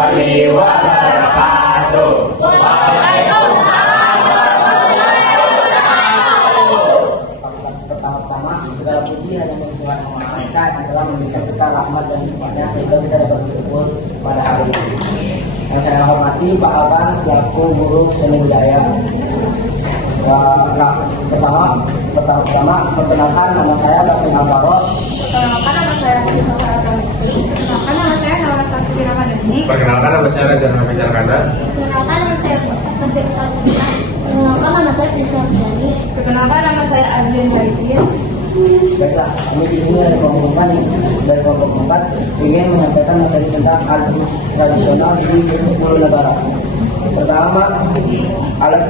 warahmatullahi wabarakatuh. Waalaikumsalam warahmatullahi wabarakatuh. Pertama-tama, segala puji hanya milik Tuhan Yang Maha Esa yang telah memberikan kita rahmat dan nikmatnya sehingga bisa dapat berkumpul pada hari ini. Yang saya hormati Pak Agan selaku guru seni budaya. Pertama, perkenalkan nama saya David Alvaro. Perkenalkan nama saya David Alvaro. Perkenalkan nama saya Naura Sastri Ramadhani. Perkenalkan nama saya Raja Rahmat Jalkanda. Perkenalkan nama saya Menteri Salsabila. Perkenalkan nama saya Priscilla Bujani. Perkenalkan nama saya Adrian Darifin. Baiklah, kami di sini dari kelompok 4 ingin menyampaikan materi tentang alat musik tradisional di 10 negara. Pertama, alat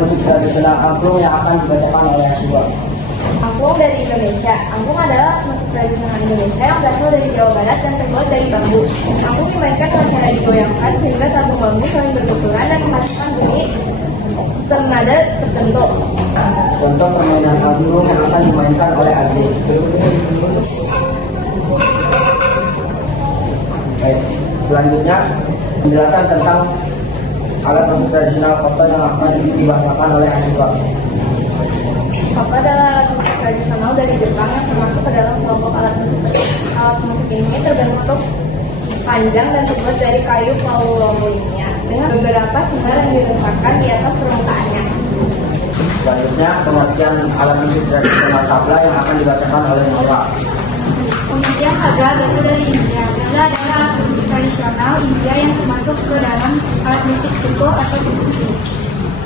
musik tradisional angklung yang akan dibacakan oleh siswa. Angklung dari Indonesia. Angklung adalah musik tradisional Indonesia yang berasal dari Jawa Barat dan terbuat dari bambu. Angklung dimainkan dengan cara digoyangkan sehingga tabung bambu saling berbenturan dan menghasilkan bunyi bernada tertentu. Contoh permainan angklung yang akan dimainkan oleh Aziz. Baik, selanjutnya penjelasan tentang alat musik tradisional kota yang akan dibacakan oleh siswa. Kapa adalah alat musik tradisional dari Jepang yang termasuk ke dalam kelompok alat musik. Alat musik ini terbentuk panjang dan terbuat dari kayu paulownia dengan beberapa senar yang diletakkan di atas permukaannya. Selanjutnya pengertian alat musik tradisional tabla yang akan dibacakan oleh Naura. Pengertian tabla berasal dari India. Tabla adalah alat musik tradisional India yang termasuk ke dalam alat musik suko atau perkusi.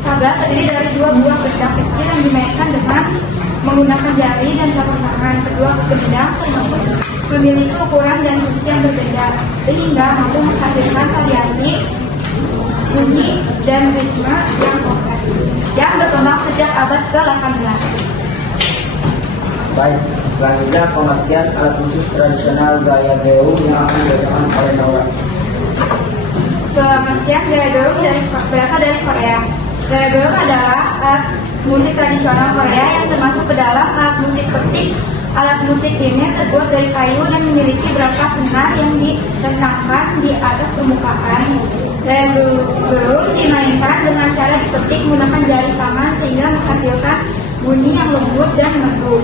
Tabla terdiri dari dua buah gendang kecil yang dimainkan dengan menggunakan jari dan campur tangan. Kedua gendang memiliki ukuran dan fungsi yang berbeda sehingga mampu menghasilkan variasi bunyi dan ritme yang kompleks yang berkembang sejak abad ke-18. Baik, selanjutnya pengertian alat musik tradisional gaya geum yang akan dibacakan oleh Naura. Pengertian gaya geum berasal dari Korea. Gaya geum adalah alat musik tradisional Korea yang termasuk ke dalam alat musik petik. Alat musik ini terbuat dari kayu dan memiliki beberapa senar yang diletakkan di atas permukaan. Gaya geum dimainkan dengan cara dipetik menggunakan jari tangan sehingga menghasilkan bunyi yang lembut dan merdu.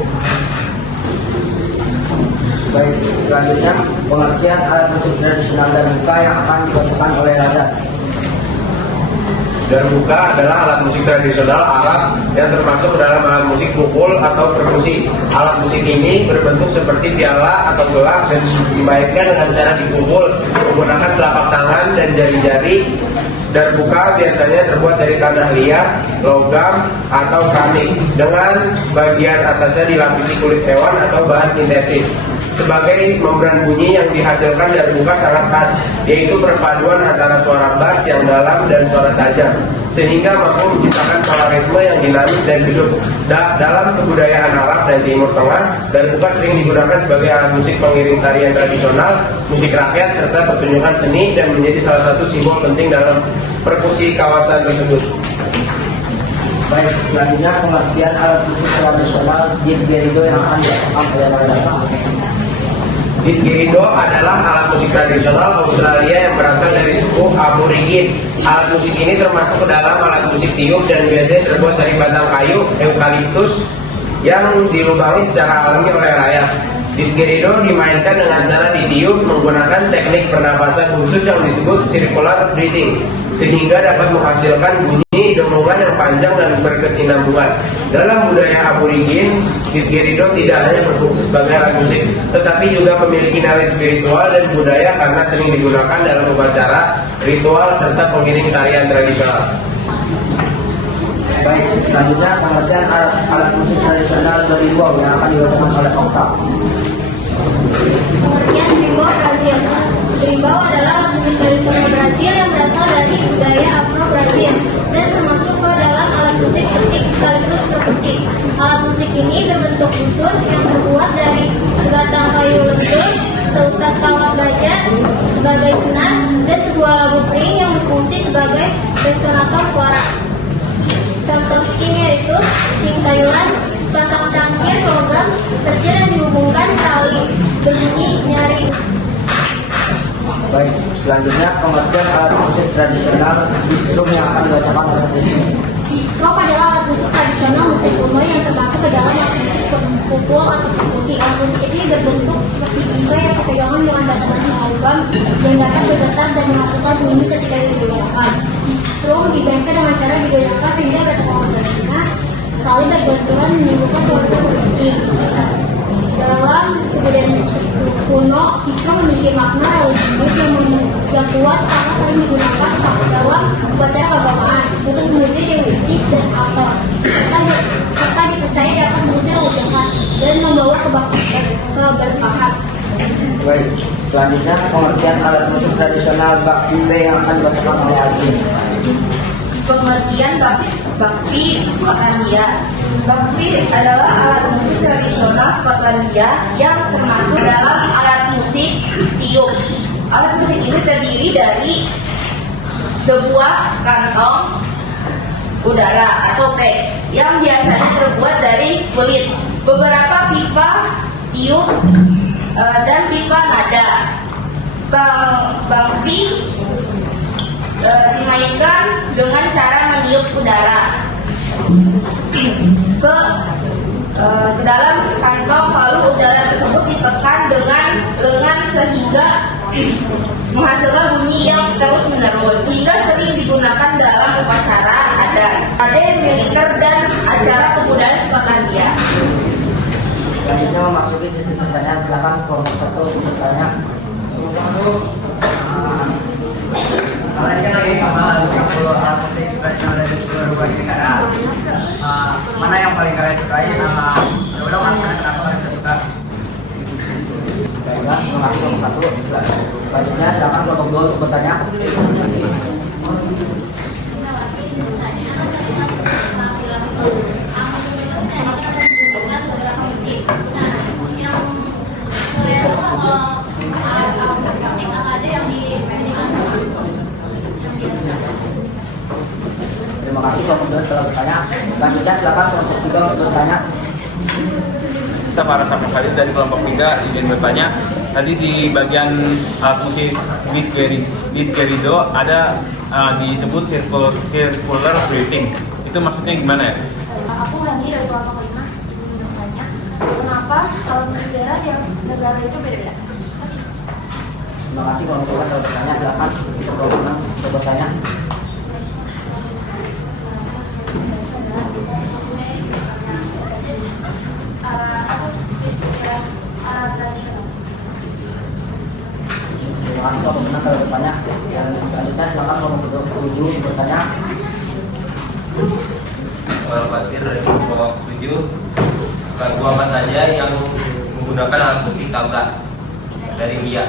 Baik, selanjutnya pengertian alat musik tradisional darbuka yang akan dibacakan oleh Raja. Darbuka adalah alat musik tradisional Arab yang termasuk dalam alat musik pukul atau perkusi. Alat musik ini berbentuk seperti piala atau gelas dan dimainkan dengan cara dipukul menggunakan telapak tangan dan jari-jari. Darbuka biasanya terbuat dari tanah liat, logam, atau keramik dengan bagian atasnya dilapisi kulit hewan atau bahan sintetis. Sebagai membran bunyi yang dihasilkan darbuka sangat khas, yaitu perpaduan antara suara bass yang dalam dan suara tajam, sehingga mampu menciptakan pola ritme yang dinamis dan hidup. Dalam kebudayaan Arab dan Timur Tengah, darbuka sering digunakan sebagai alat musik pengiring tarian tradisional, musik rakyat, serta pertunjukan seni dan menjadi salah satu simbol penting dalam perkusi kawasan tersebut. Baik, selanjutnya pengertian alat musik tradisional didgeridoo yang akan dibacakan oleh Raja. Didgeridoo adalah alat musik tradisional Australia yang berasal dari suku Aborigin. Alat musik ini termasuk ke dalam alat musik tiup dan biasanya terbuat dari batang kayu eukaliptus yang dilubangi secara alami oleh rayap. Didgeridoo dimainkan dengan cara ditiup menggunakan teknik pernapasan khusus yang disebut circular breathing, sehingga dapat menghasilkan bunyi dengungan yang panjang dan berkesinambungan. Dalam budaya aborigin, didgeridoo tidak hanya berfungsi sebagai alat musik, tetapi juga memiliki nilai spiritual dan budaya karena sering digunakan dalam upacara, ritual, serta pengiring tarian tradisional. Baik, selanjutnya pengertian alat musik tradisional berimbau yang akan dibacakan oleh Okta. Pengertian berimbau Brazil. Berimbau adalah alat musik tradisional Brazil yang berasal dari budaya Afro-Brazil dan termasuk ke dalam alat musik petik sekaligus perkusi. Alat musik ini berbentuk usun yang terbuat dari sebatang kayu lentur, seutas kawat baja sebagai senar, dan sebuah labu pring yang berfungsi sebagai resonator suara. Contoh musiknya itu sing sayuran, batang cangkir logam kecil yang dihubungkan tali berbunyi nyaring. Baik, Selanjutnya pengertian alat musik tradisional sistem yang akan dibacakan oleh Rizky. Sistrop adalah alat musik tradisional musik kuno yang termasuk ke dalam alat musik pukul atau perkusi. Alat musik ini berbentuk seperti bingkai atau pegangan dengan batangan logam yang dapat bergetar dan menghasilkan bunyi ketika digoyangkan. Sistrum dimainkan dengan cara digoyangkan sehingga batangan logamnya sekali berbenturan menimbulkan suara berbisik. Dalam kebudayaan kuno, sistrum memiliki makna religius yang kuat karena sering digunakan dalam upacara keagamaan untuk memuji dewa Isis dan Hathor, serta dipercaya dapat mengusir roh jahat dan membawa keberkahan. Baik, selanjutnya pengertian alat musik tradisional Bakti B yang akan dibacakan oleh Alvin. Pengertian bakpi Skotlandia. Bakpi adalah alat musik tradisional Skotlandia yang termasuk dalam alat musik tiup. Alat musik ini terdiri dari sebuah kantong udara atau bag yang biasanya terbuat dari kulit, beberapa pipa tiup dan pipa nada. Bakpi dimainkan dengan cara meniup udara ke dalam kantong, lalu udara tersebut ditekan dengan lengan sehingga menghasilkan bunyi yang terus menerus, hingga sering digunakan dalam upacara adat, militer dan acara kebudayaan Skotlandia. Selanjutnya memasuki sesi pertanyaan, silakan kelompok 1 untuk bertanya. Kalau ini kan lagi kamal 10 alat musik tradisional dari seluruh berbagai negara. Mana yang paling kalian sukai? Mudah-mudahan kenapa kalian suka? Baiklah, terima kasih kelompok 1. Selanjutnya silakan kelompok 2 untuk bertanya. Terima kasih kelompok 2 telah bertanya. Selanjutnya silakan kelompok 3 untuk bertanya. Kita para sahabat kalian dari kelompok 3 izin bertanya. Tadi di bagian alat musik didgeridoo ada disebut circular breathing. Itu maksudnya gimana ya? Aku Hani dari kelompok 5 ingin bertanya, kenapa alat musik daerah yang negara itu beda-beda? Terima kasih kelompok 2 telah bertanya. Silakan untuk kelompok 6 untuk bertanya. Terima kasih kelompok 6 telah bertanya. Dan selanjutnya silakan kelompok 7 untuk bertanya. Fatir dari kelompok 7, lagu apa saja yang menggunakan alat musik tabla dari Mia?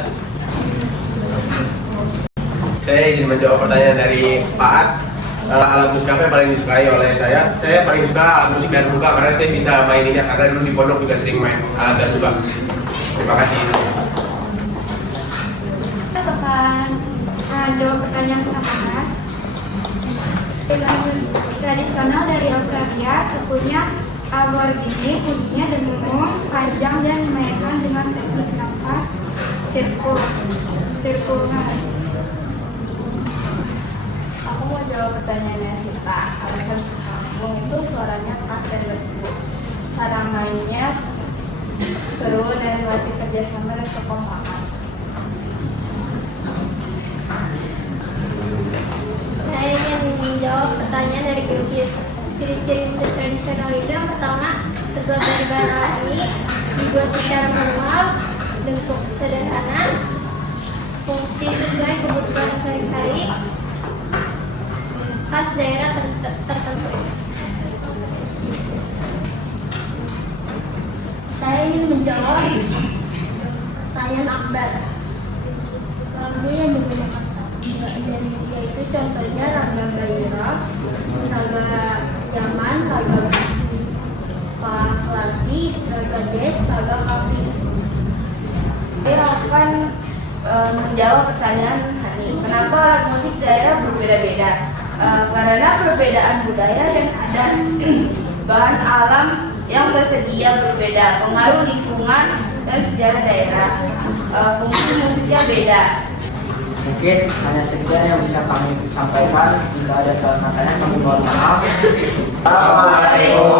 Saya izin menjawab pertanyaan dari Pak Ad. Alat musik apa yang paling disukai oleh saya? Saya paling suka alat musik dan buka karena saya bisa maininnya, karena dulu di pondok juga sering main alat dan buka. Terima kasih. Kita akan jawab pertanyaan sama Mas. Lagu tradisional dari Australia, sukunya Aborigine, bunyinya dengung, panjang dan dimainkan dengan teknik nafas sirkular. Aku mau jawab pertanyaannya Sita. Alasan kampung itu suaranya khas dan berbeda. Cara mainnya seru dan melatih kerjasama dan kekompakan. Saya ingin menjawab pertanyaan dari Bilkis. Ciri-ciri musik tradisional itu yang pertama, terbuat dari bahan alami, dibuat secara manual, bentuk sederhana, fungsi sesuai kebutuhan sehari-hari, khas daerah tertentu. Saya ingin menjawab pertanyaan Akbar. Lagu yang menggunakan Indonesia itu contohnya raga Bairaf, raga Yaman, raga Paklasi, raga Des, raga Kafi. Saya akan menjawab pertanyaan Hani. Kenapa alat musik daerah berbeda-beda? Karena perbedaan budaya dan adat, bahan alam yang tersedia berbeda, pengaruh lingkungan dan sejarah daerah. Fungsi musiknya beda. Mungkin hanya sekian yang bisa kami sampaikan. Jika ada salah katanya kami mohon maaf. Assalamualaikum